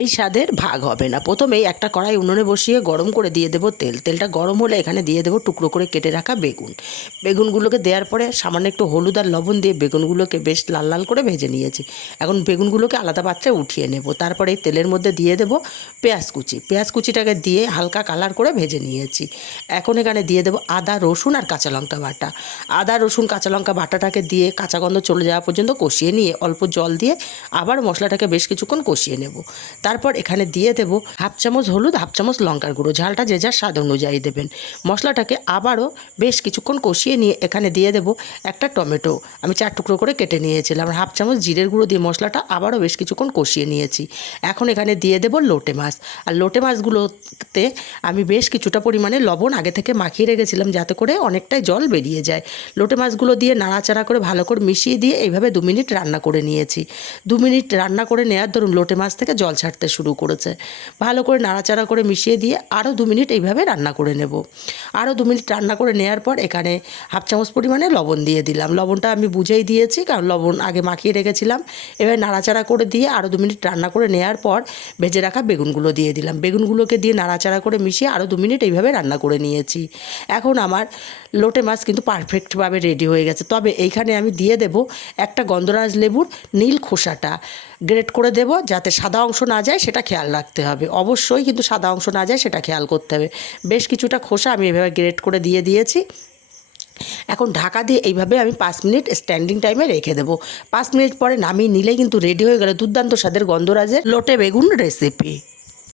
এই স্বাদের ভাগ হবে না। প্রথমেই একটা কড়াই উনুনে বসিয়ে গরম করে দিয়ে দেবো তেল। তেলটা গরম হলে এখানে দিয়ে দেবো টুকরো করে কেটে রাখা বেগুন। বেগুনগুলোকে দেওয়ার পরে সামান্য একটু হলুদ আর লবণ দিয়ে বেগুনগুলোকে বেশ লাল লাল করে ভেজে নিয়েছি। এখন বেগুনগুলোকে আলাদা পাত্রে উঠিয়ে নেব। তারপরে এই তেলের মধ্যে দিয়ে দেবো পেঁয়াজ কুচি। পেঁয়াজ কুচিটাকে দিয়ে হালকা কালার করে ভেজে নিয়েছি। এখন এখানে দিয়ে দেবো আদা, রসুন আর কাঁচা লঙ্কা বাটা। আদা, রসুন, কাঁচা লঙ্কা বাটাটাকে দিয়ে কাঁচা গন্ধ চলে যাওয়া পর্যন্ত কষিয়ে নিয়ে অল্প জল দিয়ে আবার মশলাটাকে বেশ কিছুক্ষণ কষিয়ে নেব। তারপর এখানে দিয়ে দেবো হাফ চামচ হলুদ, হাফ চামচ লঙ্কার গুঁড়ো। ঝালটা যে যার স্বাদ অনুযায়ী দেবেন। মশলাটাকে আবারও বেশ কিছুক্ষণ কষিয়ে নিয়ে এখানে দিয়ে দেবো একটা টমেটো আমি 4 টুকরো করে কেটে নিয়েছিলাম। আর হাফ চামচ জিরের গুঁড়ো দিয়ে মশলাটা আবারও বেশ কিছুক্ষণ কষিয়ে নিয়েছি। এখন এখানে দিয়ে দেবো লোটে মাছ। আর লোটে মাছগুলোতে আমি বেশ কিছুটা পরিমাণে লবণ আগে থেকে মাখিয়ে রেখেছিলাম, যাতে করে অনেকটাই জল বেরিয়ে যায়। লোটে মাছগুলো দিয়ে নাড়াচাড়া করে ভালো করে মিশিয়ে দিয়ে এইভাবে 2 মিনিট রান্না করে নিয়েছি। 2 মিনিট রান্না করে নেওয়ার ধরুন লোটে মাছ থেকে জল ছাড়তে শুরু করেছে। ভালো করে নাড়াচাড়া করে মিশিয়ে দিয়ে আরও 2 মিনিট এইভাবে রান্না করে নেব। আরও 2 মিনিট রান্না করে নেওয়ার পর এখানে হাফ চামচ পরিমাণে লবণ দিয়ে দিলাম। লবণটা আমি বুঝেই দিয়েছি, কারণ লবণ আগে মাখিয়ে রেখেছিলাম। এবার নাড়াচাড়া করে দিয়ে আরও 2 মিনিট রান্না করে নেওয়ার পর ভেজে রাখা বেগুনগুলো দিয়ে দিলাম। বেগুনগুলোকে দিয়ে নাড়াচাড়া করে মিশিয়ে আরও 2 মিনিট এইভাবে রান্না করে নিয়েছি। এখন আমার লোটে মাছ কিন্তু পারফেক্টভাবে রেডি হয়ে গেছে। তবে এইখানে আমি দিয়ে দেব একটা গন্ধরাজ লেবুর নীল খোসাটা গ্রেট করে দেব, যাতে সাদা অংশ না যায় সেটা খেয়াল রাখতে হবে। অবশ্যই কিন্তু সাদা অংশ না যায় সেটা খেয়াল করতে হবে। বেশ কিছুটা খোসা আমি এভাবে গ্রেট করে দিয়ে দিয়েছি। এখন ঢাকা দিয়ে এইভাবে আমি 5 মিনিট স্ট্যান্ডিং টাইমে রেখে দেবো। 5 মিনিট পরে নামিয়ে নিলেই কিন্তু রেডি হয়ে গেল দুর্দান্ত স্বাদের গন্ধরাজের লোটে বেগুন রেসিপি।